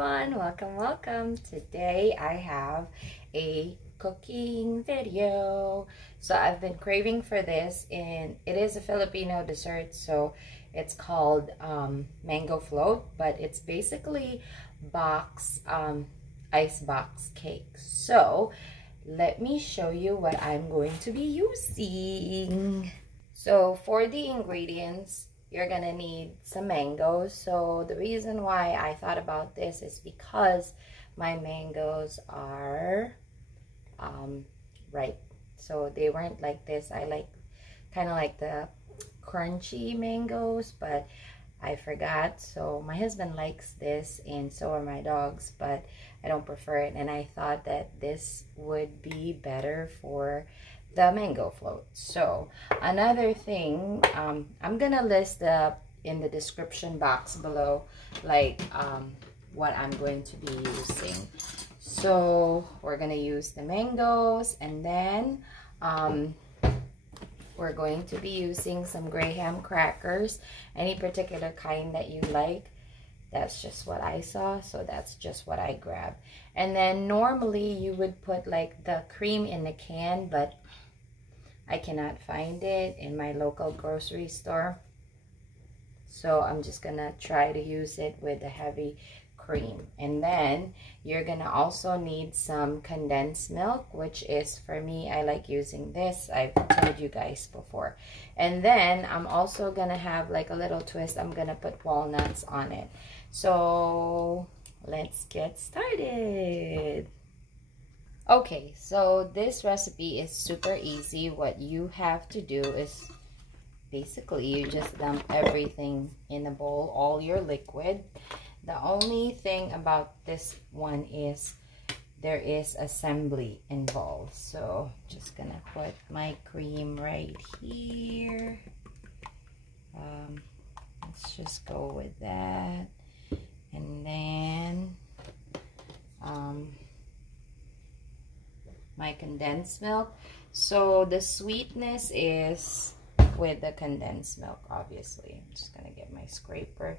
everyone, welcome. Today I have a cooking video. So I've been craving for this, and it is a Filipino dessert. So it's called mango float, but it's basically ice box cake. So let me show you what I'm going to be using. So for the ingredients, you're gonna need some mangoes. So the reason why I thought about this is because my mangoes are ripe. So they weren't like this. I like kind of like the crunchy mangoes, but I forgot. So my husband likes this, and so are my dogs, but I don't prefer it. And I thought that this would be better for the mango float. So another thing, I'm gonna list in the description box below, like what I'm going to be using. So we're gonna use the mangoes, and then we're going to be using some graham crackers, any particular kind that you like. That's just what I saw, so that's just what I grabbed. And then normally you would put like the cream in the can, but I cannot find it in my local grocery store. So I'm just gonna try to use it with the heavy cream. And then you're gonna also need some condensed milk, which is, for me, I like using this. I've told you guys before. And then I'm also gonna have like a little twist. I'm gonna put walnuts on it. So let's get started. Okay, so this recipe is super easy. What you have to do is basically you just dump everything in a bowl, all your liquid. The only thing about this one is there is assembly involved. So just gonna put my cream right here. Let's just go with that. And then my condensed milk. So the sweetness is with the condensed milk, obviously. I'm just gonna get my scraper,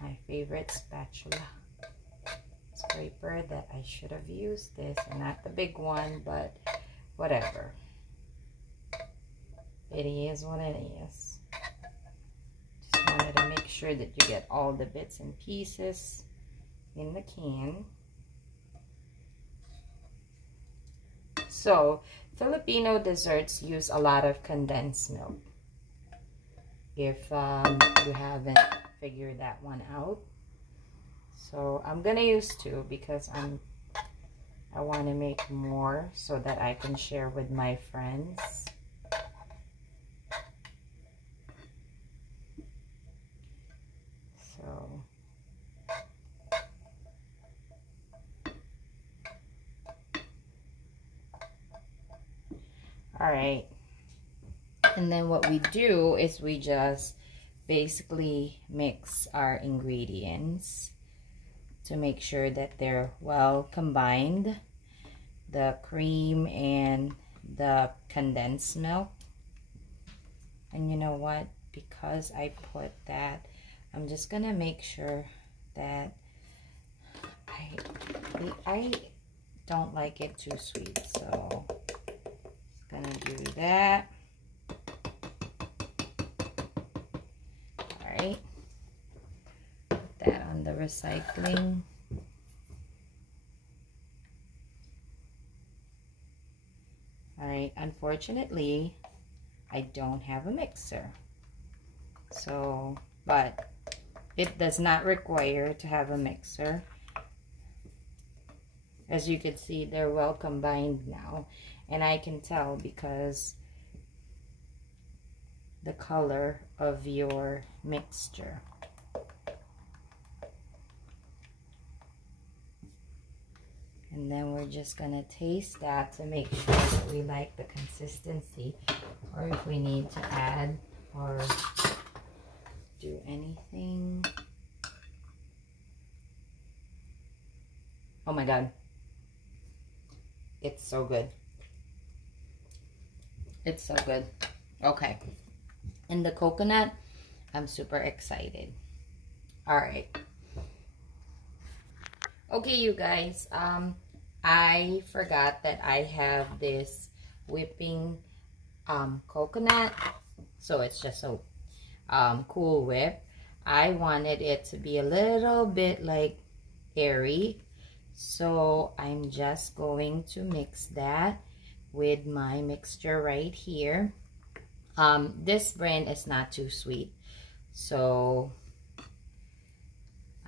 my favorite spatula scraper that I should have used this, and not the big one, but whatever. It is what it is. Just wanted to make sure that you get all the bits and pieces in the can. So Filipino desserts use a lot of condensed milk, if you haven't figured that one out. So I'm gonna use 2 because I want to make more so that I can share with my friends. So all right, and then what we do is we just basically mix our ingredients to make sure that they're well combined, the cream and the condensed milk. And you know what, because I put that, I'm just gonna make sure that I don't like it too sweet, so just gonna do that. Right, put that on the recycling. All right, unfortunately I don't have a mixer, so, but it does not require to have a mixer. As you can see, they're well combined now, and I can tell because the color of your mixture. And then we're just gonna taste that to make sure that we like the consistency, or if we need to add or do anything. Oh my God, it's so good. It's so good. Okay. And the coconut, I'm super excited. All right. Okay, you guys, I forgot that I have this whipping coconut, so it's just a Cool Whip. I wanted it to be a little bit like airy, so I'm just going to mix that with my mixture right here. This brand is not too sweet, so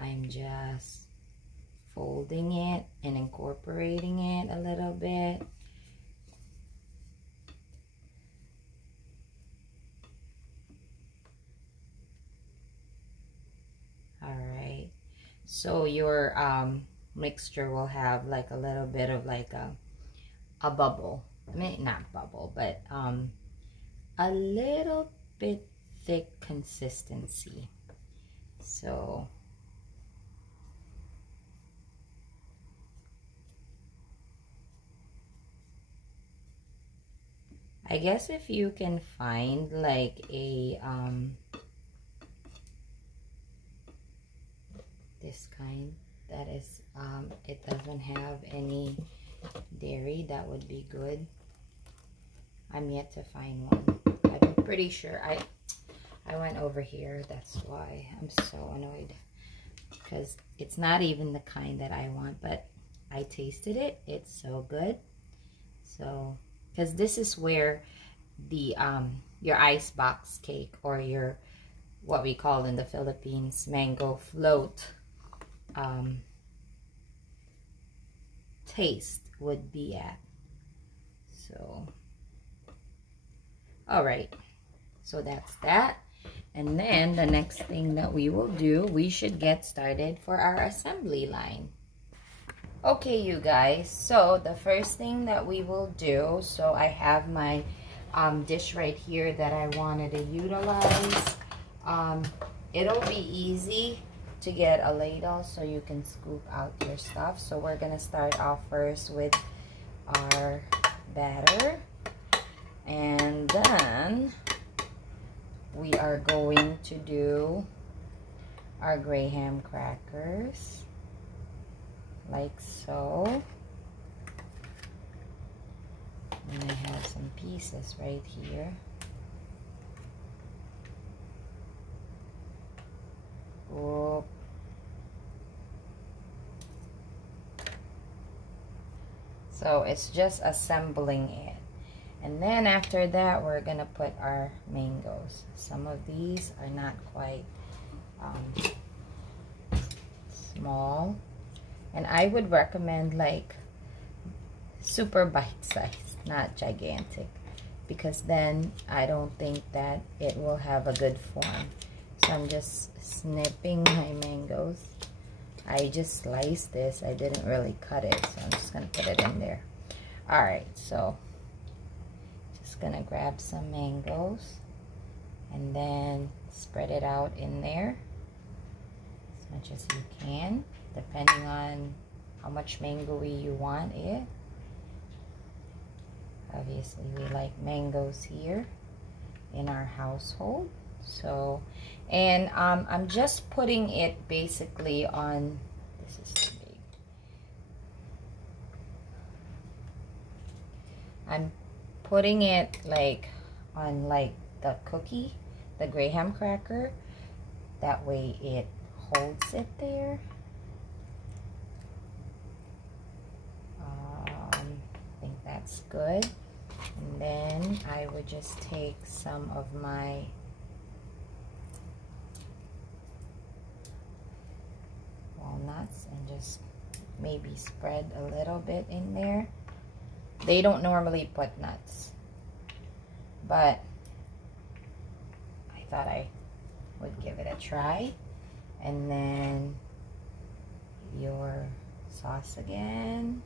I'm just folding it and incorporating it a little bit. All right, so your mixture will have like a little bit of like a bubble. I mean, not bubble, but a little bit thick consistency. So I guess if you can find like a this kind that is it doesn't have any dairy, that would be good. I'm yet to find one. I'm pretty sure I went over here, that's why I'm so annoyed, because it's not even the kind that I want, but I tasted it, it's so good. So because this is where the your ice box cake, or your what we call in the Philippines mango float taste would be at. So all right, so that's that. And then the next thing that we will do, we should get started for our assembly line. Okay, you guys, so the first thing that we will do, so I have my dish right here that I wanted to utilize. It'll be easy to get a ladle so you can scoop out your stuff. So we're gonna start off first with our batter, and then we are going to do our graham crackers like so. And I have some pieces right here. Whoop. So it's just assembling it. And then after that, we're gonna put our mangoes. Some of these are not quite small. And I would recommend like super bite-sized, not gigantic, because then I don't think that it will have a good form. So I'm just snipping my mangoes. I just sliced this, I didn't really cut it, so I'm just gonna put it in there. All right, so just gonna grab some mangoes and then spread it out in there as much as you can, depending on how much mango-y you want it. Obviously, we like mangoes here in our household. So, and I'm just putting it basically on, this is too big. I'm putting it like on like the cookie, the graham cracker. That way it holds it there. I think that's good. And then I would just take some of my walnuts and just maybe spread a little bit in there. They don't normally put nuts, but I thought I would give it a try. And then your sauce again,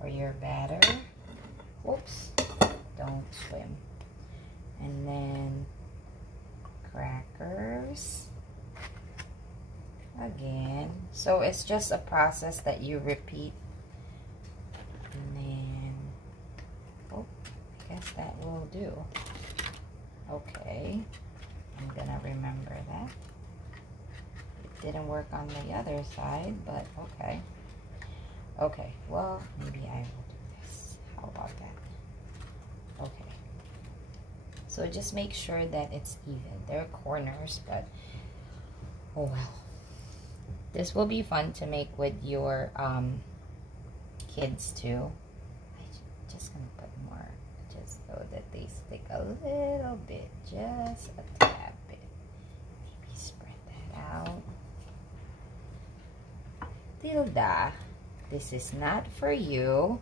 or your batter. Whoops, don't swim. And then crackers again. So it's just a process that you repeat. And then, oh, I guess that will do. Okay, I'm gonna remember that. It didn't work on the other side, but okay. Okay, well, maybe I will do this. How about that? Okay. So just make sure that it's even. There are corners, but oh well. This will be fun to make with your kids too. I'm just gonna put more just so that they stick a little bit, just a tad bit. Maybe spread that out. Tilda, this is not for you.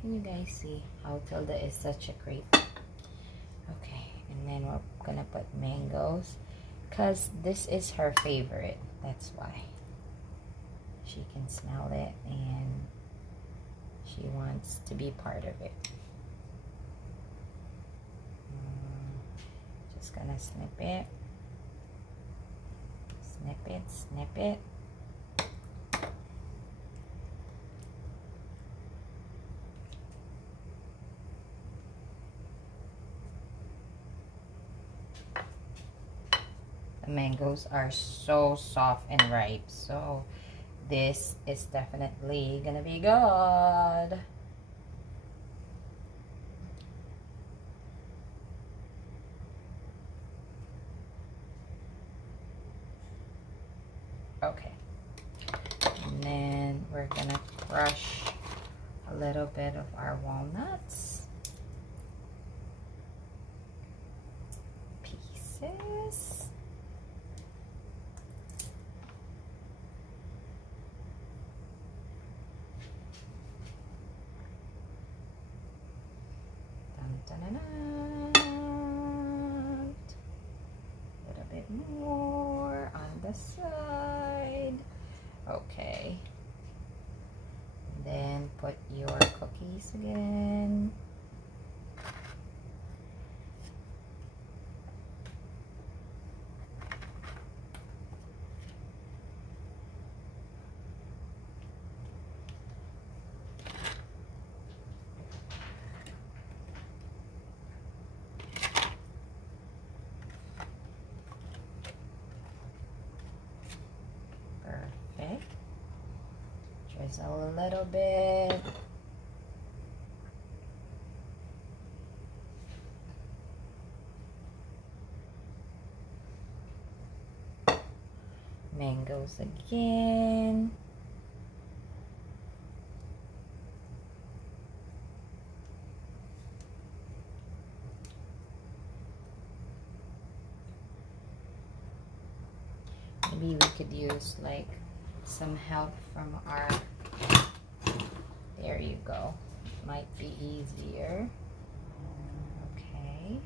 Can you guys see how Tilda is such a creep? Okay, and then we're gonna put mangoes because this is her favorite. That's why. She can smell it and she wants to be part of it. Just gonna snip it. Snip it, snip it. The mangoes are so soft and ripe, so this is definitely gonna be good. Okay, and then we're gonna crush a little bit of our walnuts pieces. A little bit more on the side. Okay. And then put your cookies again. Perfect. Drizzle a little bit. Mangoes again. Maybe we could use like some help from our, there you go, might be easier. Okay.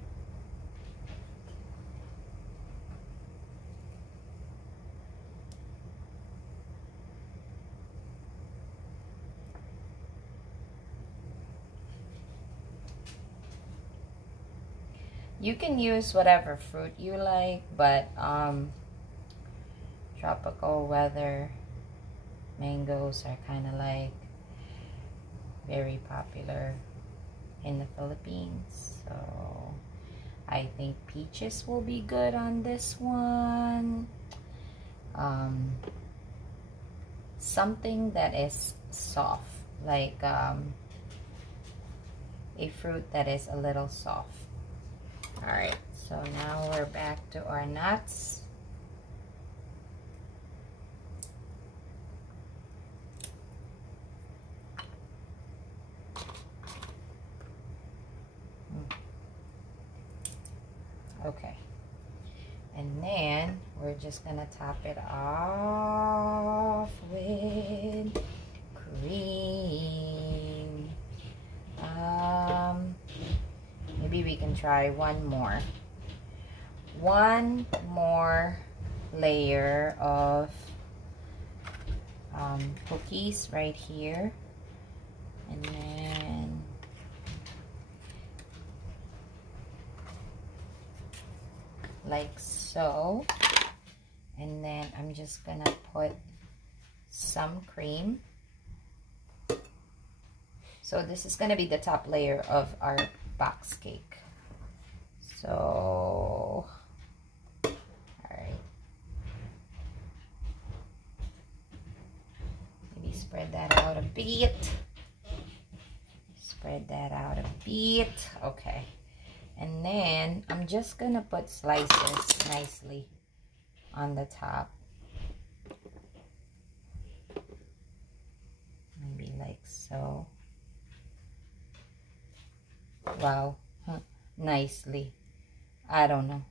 You can use whatever fruit you like, but tropical weather mangoes are kind of like very popular in the Philippines, so I think peaches will be good on this one. Something that is soft, like a fruit that is a little soft. All right, so now we're back to our nuts. Okay, and then we're just gonna top it off with cream. Maybe we can try one more layer of cookies right here, and then like so, and then I'm just gonna put some cream. So this is gonna be the top layer of our box cake. So all right, maybe spread that out a bit. Spread that out a bit. Okay. And then I'm just gonna put slices nicely on the top. Maybe like so. Wow. Nicely. I don't know.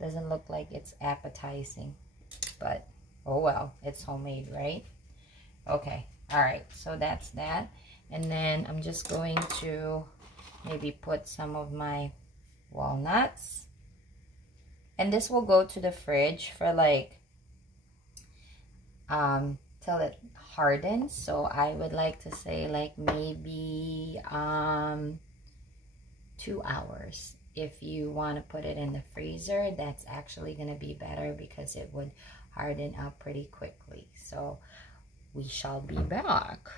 Doesn't look like it's appetizing, but oh well, it's homemade, right? Okay. All right. So that's that. And then I'm just going to maybe put some of my walnuts. And this will go to the fridge for like till it hardens. So I would like to say like maybe 2 hours. If you want to put it in the freezer, that's actually going to be better because it would harden up pretty quickly. So we shall be back.